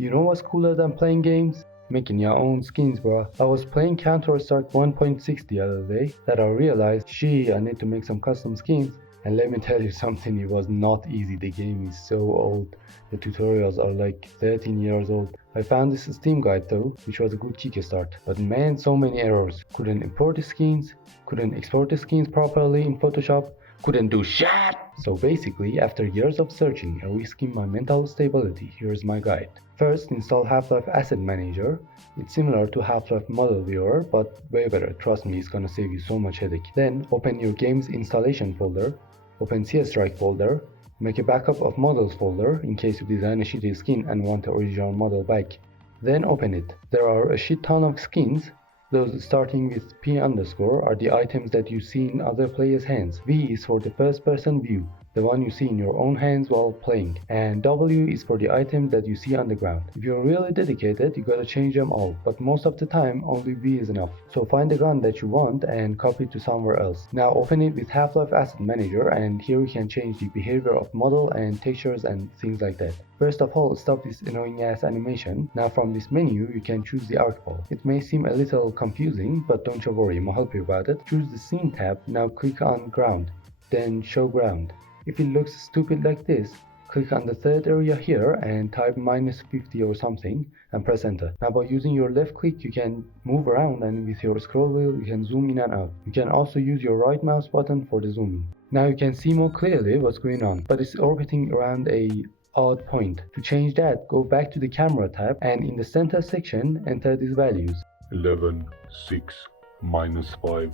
You know what's cooler than playing games? Making your own skins, bro. I was playing Counter-Strike 1.6 the other day that I realized, I need to make some custom skins. And let me tell you something, it was not easy. The game is so old. The tutorials are like 13 years old. I found this Steam guide though, which was a good kickstart. But man, so many errors. Couldn't import the skins, couldn't export the skins properly in Photoshop, couldn't do shit. So basically, after years of searching and risking my mental stability, here's my guide. First, install Half-Life Asset Manager. It's similar to Half-Life Model Viewer, but way better. Trust me, it's gonna save you so much headache. Then, open your game's installation folder, open CS-Strike folder, make a backup of models folder in case you design a shitty skin and want the original model back. Then open it. There are a shit ton of skins. Those starting with P underscore are the items that you see in other players' hands. V is for the first person view, the one you see in your own hands while playing. And W is for the items that you see on the ground. If you're really dedicated, you gotta change them all, but most of the time only V is enough. So find the gun that you want and copy it to somewhere else. Now open it with Half-Life Asset Manager, and here you can change the behavior of model and textures and things like that. First of all, stop this annoying ass animation. Now from this menu, you can choose the arc ball. It may seem a little confusing, but don't you worry, I'll help you about it. Choose the scene tab, now click on ground, then show ground. If it looks stupid like this, click on the third area here and type -50 or something and press enter. Now by using your left click you can move around, and with your scroll wheel you can zoom in and out. You can also use your right mouse button for the zooming. Now you can see more clearly what's going on, but it's orbiting around a odd point. To change that, go back to the camera tab and in the center section enter these values. 11, 6, -5,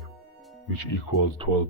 which equals 12.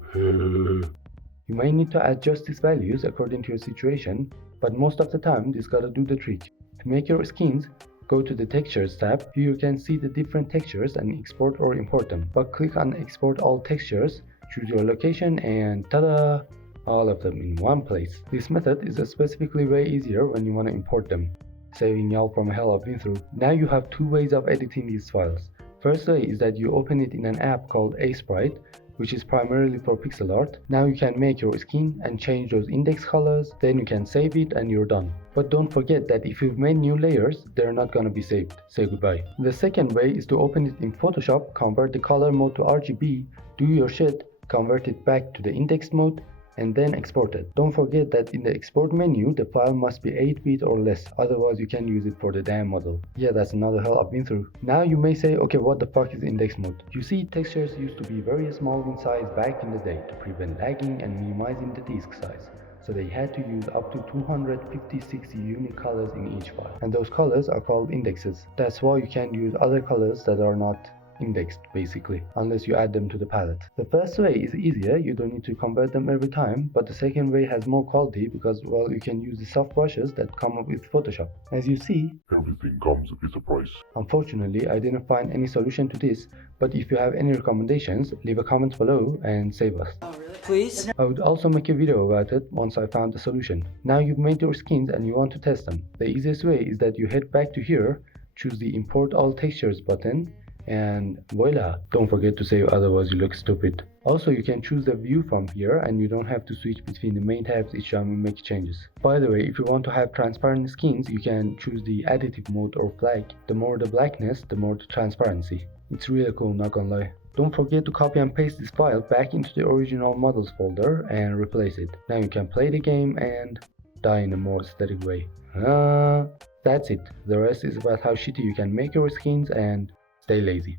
You may need to adjust these values according to your situation, but most of the time this gotta do the trick. To make your skins, go to the textures tab. Here you can see the different textures and export or import them. But click on export all textures, choose your location, and ta-da! All of them in one place. This method is specifically way easier when you want to import them, saving y'all from hell I've been through. Now you have two ways of editing these files. First way is that you open it in an app called Aseprite, which is primarily for pixel art. Now you can make your skin and change those index colors, then you can save it and you're done. But don't forget that if you've made new layers, they're not gonna be saved. Say goodbye. The second way is to open it in Photoshop, convert the color mode to RGB, do your shit, convert it back to the indexed mode, and then export it. Don't forget that in the export menu, the file must be 8-bit or less, otherwise you can use it for the damn model. Yeah, that's another hell I've been through. Now you may say, okay, what the fuck is index mode? You see, textures used to be very small in size back in the day to prevent lagging and minimizing the disk size. So they had to use up to 256 unique colors in each file. And those colors are called indexes. That's why you can't use other colors that are not indexed basically, unless you add them to the palette. The first way is easier, you don't need to convert them every time, but the second way has more quality because, well, you can use the soft brushes that come up with Photoshop. As you see, Everything comes with a price. unfortunately I didn't find any solution to this, but if you have any recommendations, leave a comment below and save us. Please? I would also make a video about it once I found the solution. Now you've made your skins and you want to test them. The easiest way is that you head back to here, choose the import all textures button, and voila! Don't forget to save, otherwise you look stupid. Also, you can choose the view from here and you don't have to switch between the main tabs each time you make changes. By the way, if you want to have transparent skins, you can choose the additive mode or flag. The more the blackness, the more the transparency. It's really cool, not gonna lie. Don't forget to copy and paste this file back into the original models folder and replace it. Now you can play the game and die in a more aesthetic way. That's it. The rest is about how shitty you can make your skins and stay lazy.